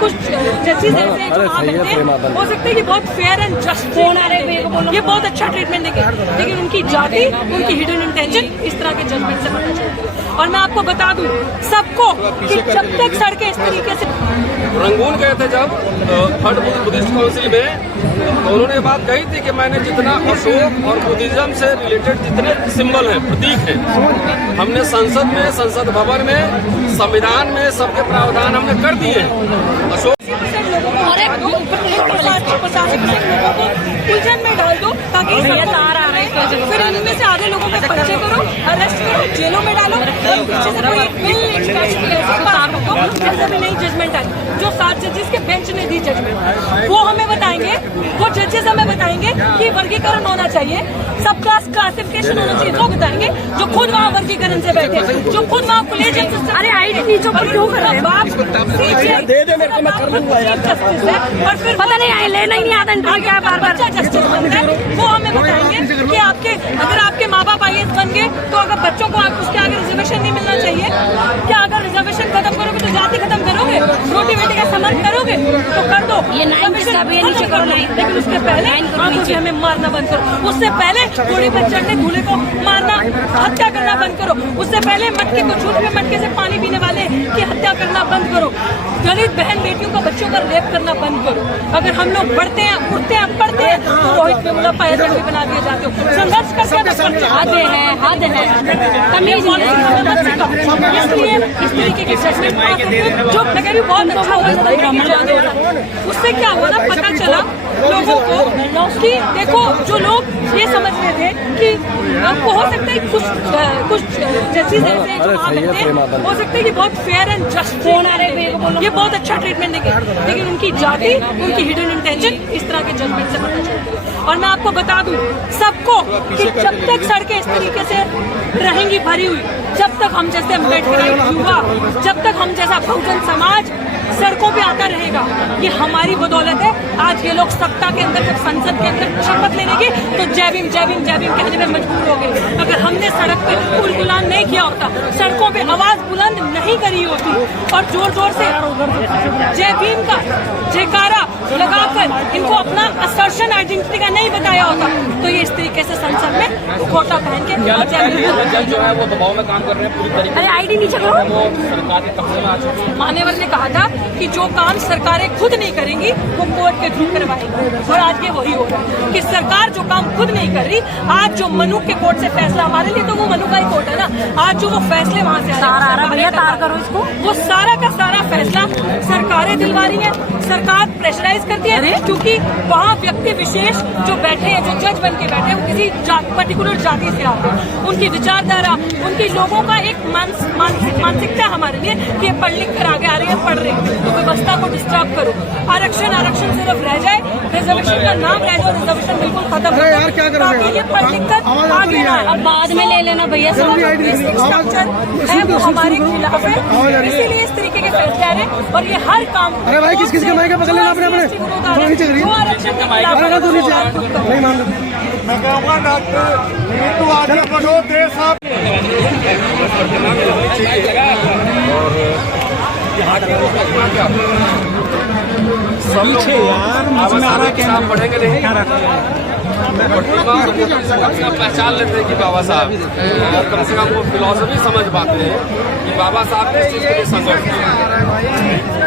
कुछ जजेस ऐसे हैं जो वहाँ बैठे हैं, हो सकता है कि बहुत फेयर एंड जस्ट ये बहुत अच्छा ट्रीटमेंट देंगे, लेकिन उनकी जाति, उनकी हिडन इंटेंशन इस तरह के जजमेंट से पता चलता है। और मैं आपको बता दूं सबको कि जब तक सड़कें इस तरीके से रंगून गए थे जब थर्ड बुद्धिस्ट काउंसिल में, तो उन्होंने बात कही थी कि मैंने जितना अशोक और बुद्धिज्म से रिलेटेड जितने सिंबल हैं, प्रतीक हैं, हमने संसद में, संसद भवन में, संविधान में सबके प्रावधान हमने कर दिए। अशोक उलझन में डाल दो ताकि फिर इनमें से आधे लोगों को पर्चे करो, अरेस्ट करो, जेलों में डालो, पीछे से कोई जैसे भी नई जजमेंट आई जो 7 जजेस के बेंच ने दी जजमेंट, वो हमें बताएंगे, वो जजेस हमें बताएंगे कि वर्गीकरण होना चाहिए, सब क्लासिफिकेशन होना चाहिए, वो बताएंगे जो खुद वहाँ वर्गीकरण से बैठे, जो खुद वहाँ कॉलेजियम सिस्टम। अरे आईडी नीचों पर क्यों कर रहे हैं बाप? दे दे मेरे को, मैं कर दूंगा यार। जस्टिस है और फिर पता नहीं आए लेना ही नहीं आता क्या बार-बार जस्टिस बनता है, वो हमें बताएंगे कि आपके अगर आपके माँ बाप आईएएस बन गए तो अगर बच्चों को उसके आगे रिजर्वेशन नहीं मिलना चाहिए क्या? अगर रिजर्वेशन खत्म करोगे तो जाति खत्म करोगे, रोटी बेटी का सम्मान करोगे तो कर दो, ये नीचे करो, लेकिन उसके पहले आंखों हमें मारना बंद करो, उससे पहले घोड़ी पर चढ़ने दूल्हे को मारना, हत्या करना बंद करो, उससे पहले मटके को झूठ में मटके से पानी पीने वाले की हत्या करना बंद करो, दलित बहन बेटियों का बच्चों का रेप करना बंद करो। अगर हम लोग बढ़ते हैं, उठते हैं, पढ़ते हैं तो रोहित वेमुला पायलट भी बना दिए जाते हो, संघर्ष करके हद है तमीज इसलिए इस तरीके के जजमेंट जो मैं कह रही हूँ बहुत अच्छा होगा। उससे क्या हुआ ना, पता चला लोगों को कि देखो जो लोग ये समझ रहे थे कि आपको हो सकता है कुछ जजेस ऐसे हैं जो वहाँ बैठे हैं, हो सकता है कि बहुत फेयर एंड जस्ट ये बहुत अच्छा ट्रीटमेंट देंगे, लेकिन उनकी जाति, उनकी हिडन इंटेंशन इस तरह के जजमेंट से पता चलता है। और मैं आपको बता दूं सबको कि जब तक सड़कें इस तरीके से रहेंगी भरी हुई, जब तक हम जैसे अम्बेडकर युवा, जब तक हम जैसा बहुजन समाज सड़कों पे आता रहेगा, ये हमारी बदौलत है। आज ये लोग सत्ता के अंदर जब संसद के अंदर शपथ लेने के तो जय भीम जय भीम जय भीम कहने में मजबूर हो गए। अगर हमने सड़क पे बुलंद नहीं किया होता, सड़कों पे आवाज बुलंद नहीं करी होती और जोर जोर से जय भीम का जयकारा लगाकर इनको अपना असर्शन आइडेंटिटी का नहीं बताया होता, तो ये इस तरीके से संसद में घोटा पहन के जो है वो दबाव में काम कर रहे हैं पूरी तरीके। अरे आईडी नीचे करो। सरकार के कब्जे में आ चुकी है। मान्यवर ने कहा था कि जो काम सरकारें खुद नहीं करेंगी वो कोर्ट के थ्रू करवाएंगी, और आज ये वही हो रहा है कि सरकार जो काम खुद नहीं कर रही, आज जो मनु के कोर्ट से फैसला, हमारे लिए तो वो मनु का ही कोर्ट है ना, आज जो वो फैसले वहाँ से आ रहा भैया तार करो इसको, वो सारा का सारा फैसला सरकारें दिलवा रही है, सरकार प्रेशराइज करती है, क्योंकि वहाँ व्यक्ति विशेष जो बैठे हैं, जो जज बन के बैठे हैं, वो किसी पर्टिकुलर जाति से आते हैं, उनकी विचारधारा, उनकी लोगों का एक मानसिकता हमारे लिए कि ये पढ़ लिख कर आगे आ रहे हैं, पढ़ रहे हैं, तो व्यवस्था को डिस्टर्ब करो। आरक्षण सिर्फ रह जाए, रिजर्वेशन का नाम रह जाए, रिजर्वेशन बिल्कुल खत्म हो जाए ताकि ये पढ़ लिख कर आगे ना, अब बाद में ले लेना भैया, स्ट्रक्चर है वो हमारे खिलाफ है, इसीलिए इस तरीके के फैसले आ रहे हैं। और ये हर काम, अरे भाई किस किस के माइक पकड़ लेना अपने अपने, जो आरक्षण के खिलाफ नहीं मान रहे। मैं कहूँगा डॉक्टर नीतू आगे बढ़ो, देश आप पीछे यार आप पढ़ेंगे नहीं, पहचान लेते हैं कि बाबा साहब, और कम से कम वो फिलॉसफी समझ पाते हैं कि बाबा साहब ने किस लिए संघर्ष किया।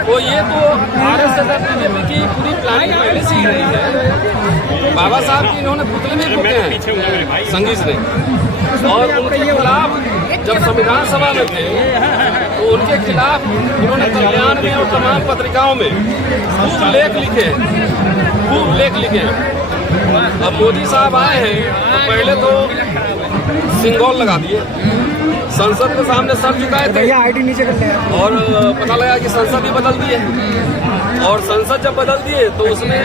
तो ये तो आरएसएस बीजेपी की पूरी प्लानिंग पहले से ही रही है। बाबा साहब की इन्होंने पुतले भी फूके हैं संगीत ने, और उनके खिलाफ जब संविधान सभा में थे तो उनके खिलाफ इन्होंने कल्याण में और तमाम पत्रिकाओं में खूब लेख लिखे। अब मोदी साहब आए हैं तो पहले तो सिंगल लगा दिए, संसद के सामने सर झुकाए थे, आईडी नीचे कर और पता लगा कि संसद ही बदल दिए, और संसद जब बदल दिए तो उसमें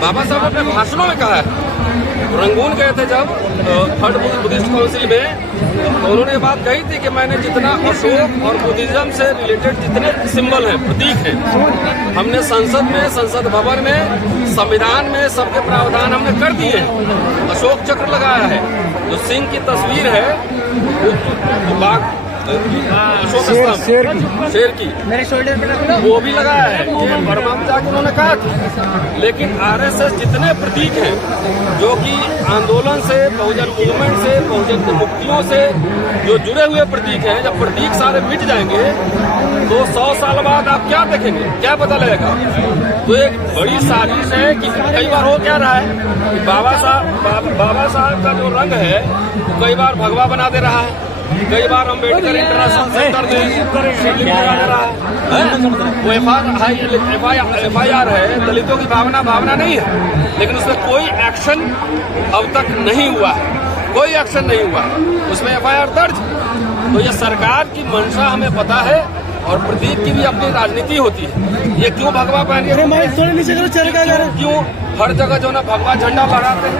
बाबा साहब अपने भाषणों में कहा है, रंगून गए थे जब थर्ड बुद्धिस्ट काउंसिल में, तो उन्होंने ये बात कही थी कि मैंने जितना अशोक और बुद्धिज्म से रिलेटेड जितने सिंबल हैं, प्रतीक हैं, हमने संसद में, संसद भवन में, संविधान में सबके प्रावधान हमने कर दिए। अशोक चक्र लगाया है, जो सिंह की तस्वीर है वो बाघ अशोक स्तंभ शेर की मेरे शोल्डर पे लगा वो भी लगाया है, ये बर्मा में जाकर उन्होंने कहा था। लेकिन आरएसएस जितने प्रतीक हैं जो कि आंदोलन से, बहुजन मूवमेंट से, बहुजन की मुक्तियों से जो जुड़े हुए प्रतीक हैं, जब प्रतीक सारे मिट जाएंगे तो 100 साल बाद आप क्या देखेंगे, क्या पता लगेगा। तो एक बड़ी साजिश है कि कई बार हो क्या रहा है कि बाबा साहब का जो रंग है कई बार भगवा बना दे रहा है, कई बार अम्बेडकर इंटरनेशनल सेंटर में शिवलिंग लगा दे रहा है। वो FIR है, दलितों की भावना नहीं है, लेकिन उसमें कोई एक्शन अब तक नहीं हुआ है, कोई एक्शन नहीं हुआ है, उसमें FIR दर्ज। तो ये सरकार की मंशा हमें पता है और प्रतीक की भी अपनी राजनीति होती है। ये क्यों भगवा पहन के थोड़े नीचे करो, चल क्यों हर जगह जो ना भगवा झंडा लहराते हैं।